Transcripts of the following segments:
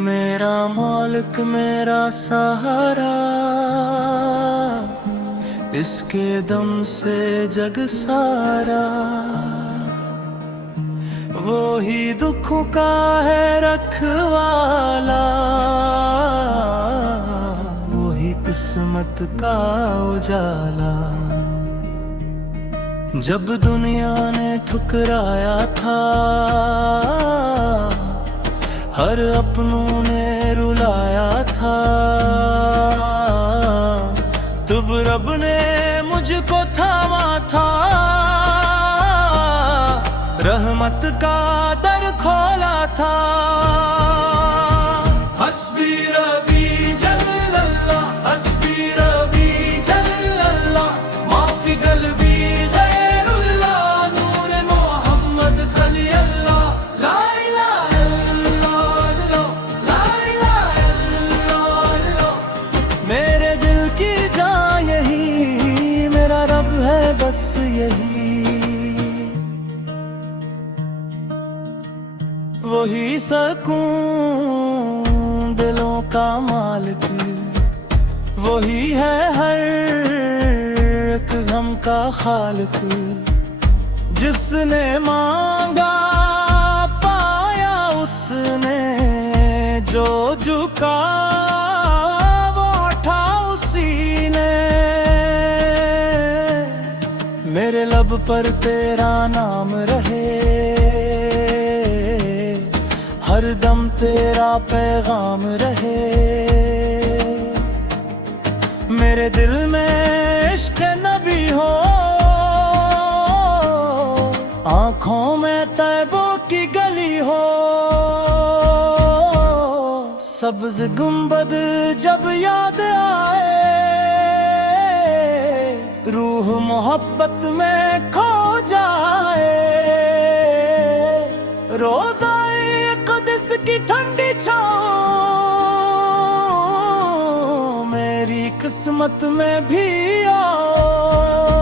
मेरा मालिक मेरा सहारा, इसके दम से जग सारा। वो ही दुखों का है रखवाला, वो ही किस्मत का उजाला। जब दुनिया ने ठुकराया था, हर अपनों ने रुलाया था, तब रब ने मुझको थामा था। रहमत का दर खोला था। हस्बी रबी जल्लल्लाह, हस्बी रबी जल्लल्लाह, माफी गल्बी गैरुल्लाह, नूर मोहम्मद सल्लल्लाह। ला इलाहा इल्लल्लाह, ला इलाहा इल्लल्लाह। मेरे दिल की जान यही, मेरा रब है बस यही। वही सकून दिलों का मालिक, वही है हर एक गम का खालिक। जिसने मांगा पाया उसने, जो झुका वो उठा उसी ने। मेरे लब पर तेरा नाम रहे, हर दम तेरा पैगाम रहे। मेरे दिल में इश्क नबी हो, आँखों में तैबों की गली हो। सब्ज़ गुंबद जब याद आए, रूह मोहब्बत में खो जाए। रोज़ा की ठंडी छाँव मेरी किस्मत में भी आओ।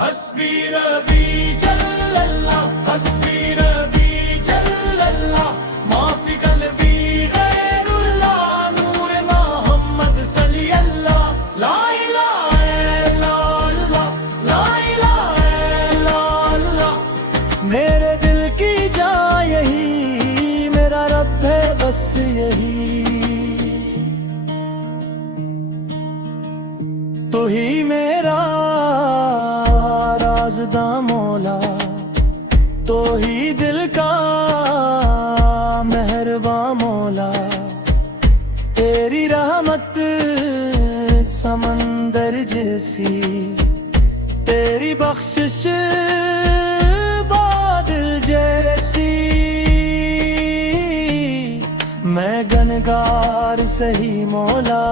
हस्बी रबी जल्लल्लाह, हस्बी रबी जल्लल्लाह, माफी गल्बी गैरुल्लाह, नूर मोहम्मद सल्लल्लाह। ला इलाहा इल्लल्लाह, ला इलाहा इल्लल्लाह। मेरे दिल की जान यही, मेरा रब है बस यही। तू ही मेरा राज़दा मौला, तो ही दिल का मेहरबा मौला। तेरी रहमत समंदर जैसी, तेरी बख्शिश बादल जैसी। मैं गनगार सही मौला,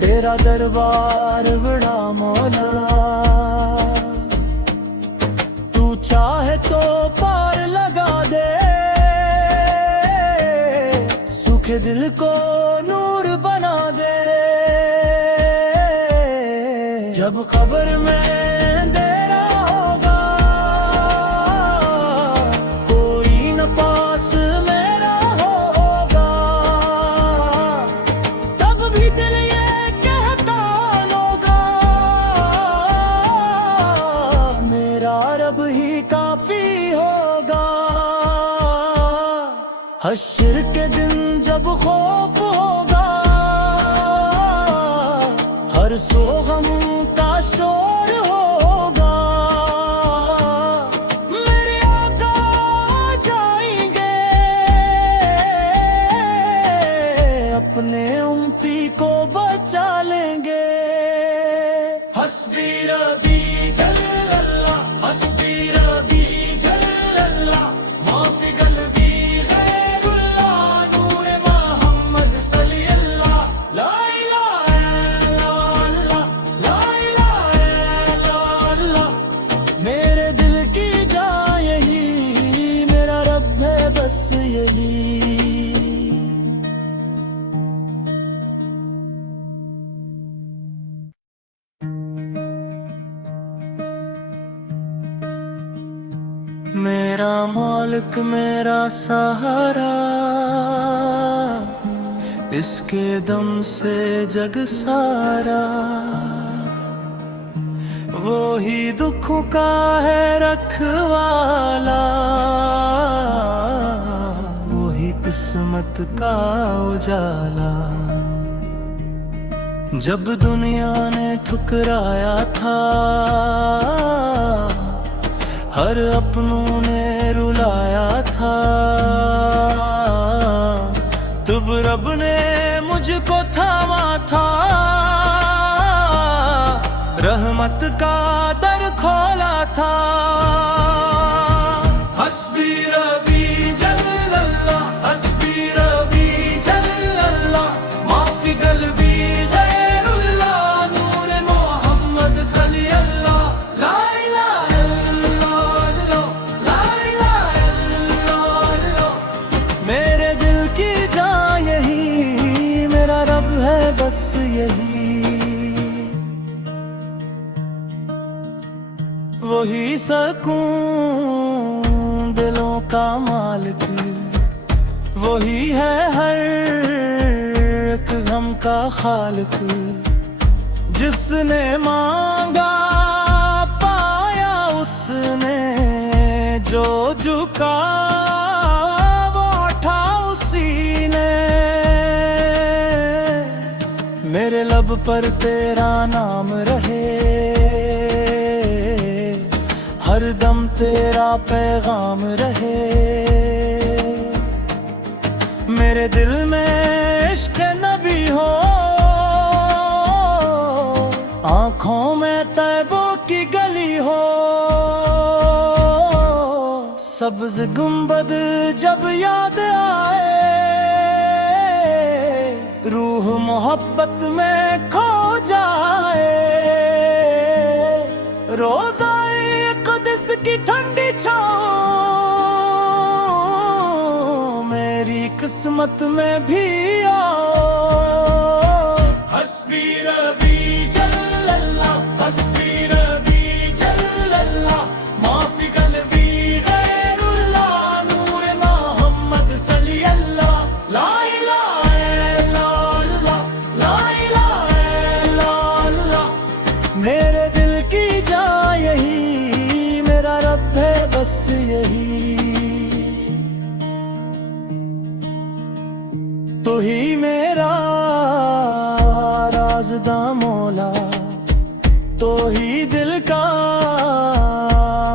तेरा दरबार बड़ा मौला। तू चाहे तो पार लगा दे, सुख दिल को नूर बना दे। जब कब्र में हश्र के दिन जब खौफ होगा, हर सो गम का शोर होगा। मेरे आका जाएंगे, अपने उम्मती को बचा लेंगे। हस्बी रबी जल्लल्लाह, हस्बी रबी जल्लल्लाह, माफी गल्बी मेरा मौलिक मेरा सहारा, इसके दम से जग सारा। वो ही दुखों का है रखवाला, वो ही किस्मत का उजाला। जब दुनिया ने ठुकराया था, हर अपनों ने रुलाया था, तब रब ने मुझको थामा था, रहमत का दर खोला था। हस्बी रबी जल्लल्लाह, हस्बी रबी जल्लल्लाह, माफी गल्बी गैरुल्लाह, नूर मोहम्मद सल्लल्लाह। ला इलाहा इल्लल्लाह, ला इलाहा इल्लल्लाह। मेरे दिल की जान यही, मेरा रब है बस यही। वही सकून दिलों का मालिक, वही है हर एक गम का खालिक। जिसने मांगा पाया उसने, जो झुका वो उठा उसी ने। मेरे लब पर तेरा नाम रहे, हर दम तेरा पैगाम रहे। मेरे दिल में इश्क नबी हो, आँखों में तैबों की गली हो। सब्ज गुंबद जब याद आए, रूह मोहब्बत में खो जाए। रोजा की ठंडी छाँव मेरी किस्मत में भी आओ। हस्बी रबी जल्लल्लाह, हस्बी रबी जल्लल्लाह, माफी गल्बी गैरुल्लाह, नूर मोहम्मद सल्लल्लाह। ला इलाहा इल्लल्लाह, ला इलाहा इल्लल्लाह। मेरे दिल की जान यही, मेरा रब है बस यही। तो ही मेरा राज़दा मौला, तो ही दिल का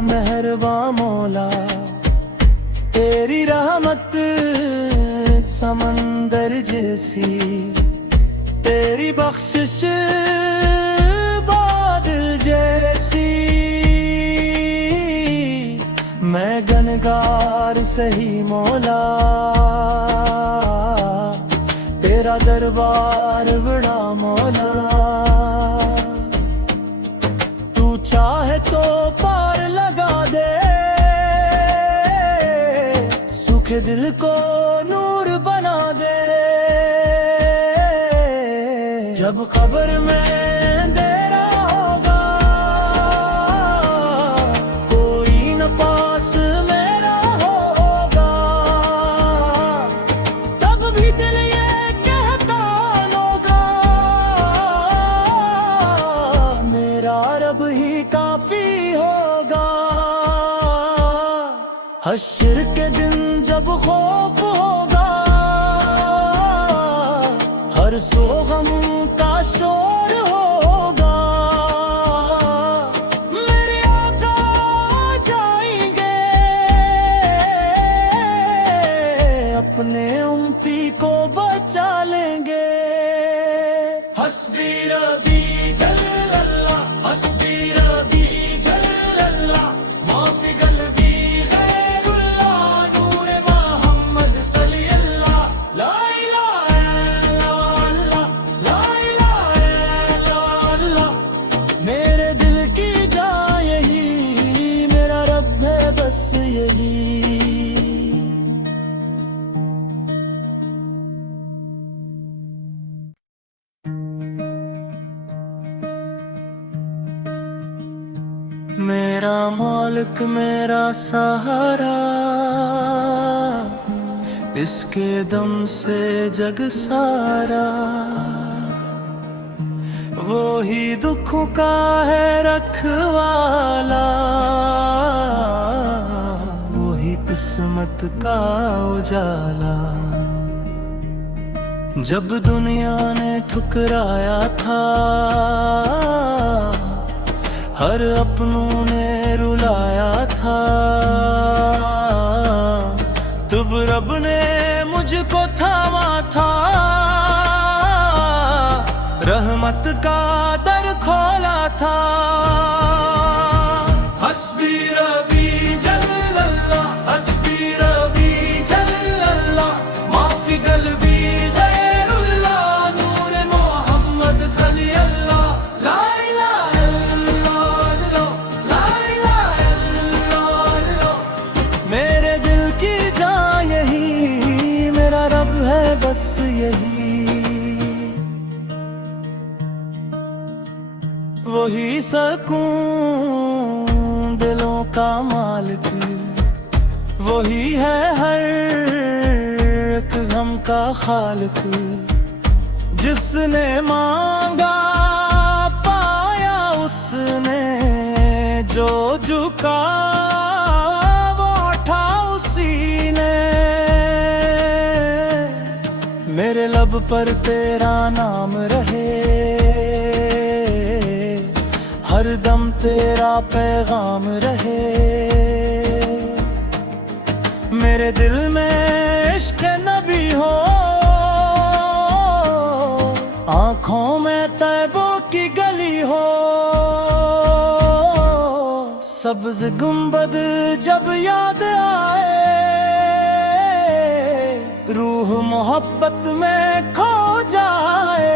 मेहरबां मौला। तेरी रहमत समंदर जैसी, तेरी बख्शिश बादल जैसी। मैं गनगार सही मौला, तेरा दरबार बड़ा मौला। तू चाहे तो पार लगा दे, सुख दिल को नूर बना दे। जब कब्र में हश्र के दिन जब खौफ होगा, हर सो गम का शोर होगा। मेरे आका जाएंगे, अपने उम्मती को बचा लेंगे। हस्बी रबी जल्लल्लाह, हस्बी रबी जल्लल्लाह, माफी गल्बी मेरा मौलिक मेरा सहारा, इसके दम से जग सारा। वो ही दुखों का है रखवाला, वो ही किस्मत का उजाला। जब दुनिया ने ठुकराया था, हर अपनों ने रुलाया था, तब रब ने मुझको थामा था। रहमत का दर खोला था। हस्बी रबी जल्लल्लाह, हस्बी रबी जल्लल्लाह, माफी गल्बी गैरुल्लाह, नूर मोहम्मद सल्लल्लाह। ला इलाहा इल्लल्लाह, ला इलाहा इल्लल्लाह। मेरे दिल की जान यही, मेरा रब है बस यही। वही सकून दिलों का मालिक, वही है हर एक गम का खालिक। जिसने मांगा पाया उसने, जो झुका वो उठा उसी ने। मेरे लब पर तेरा नाम रहे, हर दम तेरा पैगाम रहे। मेरे दिल में इश्क नबी हो, आँखों में तैबों की गली हो। सब्ज गुंबद जब याद आए, रूह मोहब्बत में खो जाए।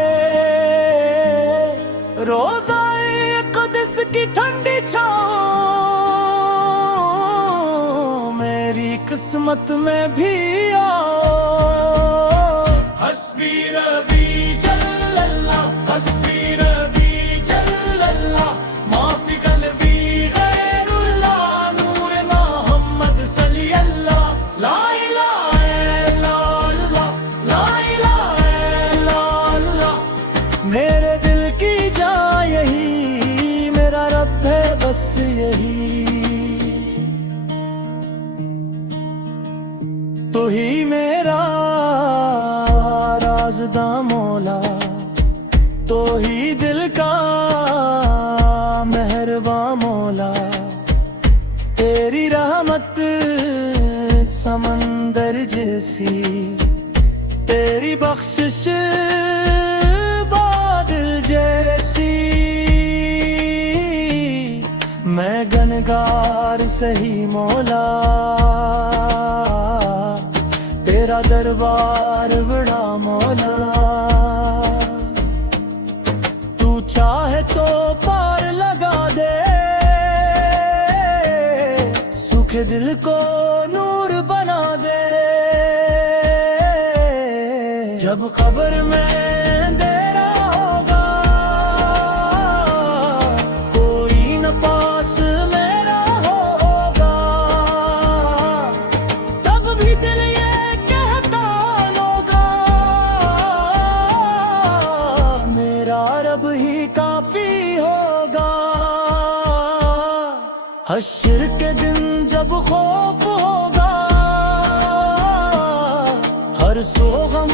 रोजा की ठंडी छाँव मेरी किस्मत में भी आओ। हस्बी रबी जल्लल्लाह, हस्बी रबी जल्लल्लाह, माफी गल्बी गैरुल्लाह, नूर मोहम्मद सल्लल्लाह। ला इलाहा इल्लल्लाह, ला इलाहा इल्लल्लाह। मेरे दिल की जान यही, मेरा रब है बस यही। तू ही मेरा राज़दा मौला, तो ही दिल का मेहरबा मौला। तेरी रहमत समंदर जैसी, तेरी बख्शिश बादल जैसी। मैं गनगार सही मौला, तेरा दरबार बड़ा मौला। तू चाहे तो पार लगा दे, सूखे दिल को नूर बना दे। जब कब्र में अंधेरा होगा, कोई न पास मेरा होगा, तब भी दिल ये कहता होगा, मेरा रब ही काफी होगा। हश्र के दिन जब खौफ होगा, हर सो गम